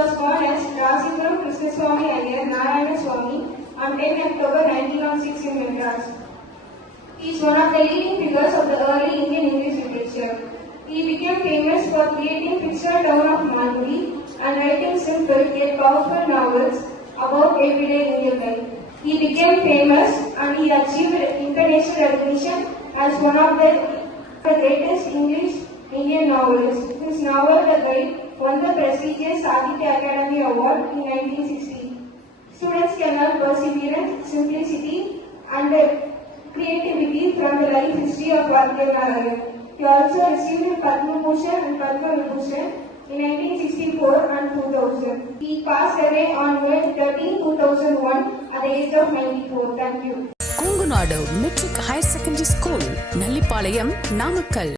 was born as Rasipuram Krishnaswamy Iyer Narayana Swamy on 10 October 1906 in Madras. He is one of the leading figures of the early Indian English literature. He became famous for creating fictional town of Malgudi and writing simple yet powerful novels about everyday Indian life. He became famous and he achieved international recognition as one of the greatest English Indian novelists. His novel The Guide won the prestigious Sahitya Academy Award in 1960. Students can learn perseverance, simplicity and creativity from the life history of R.K.Narayan. He also received Padma Bhushan and Padma Vibhushan in 1964 and 2000. He passed away on May 13, 2001 at the age of 94. Thank you. KONGUNADU Metric Higher Secondary School, Nallipalayam, Namakkal.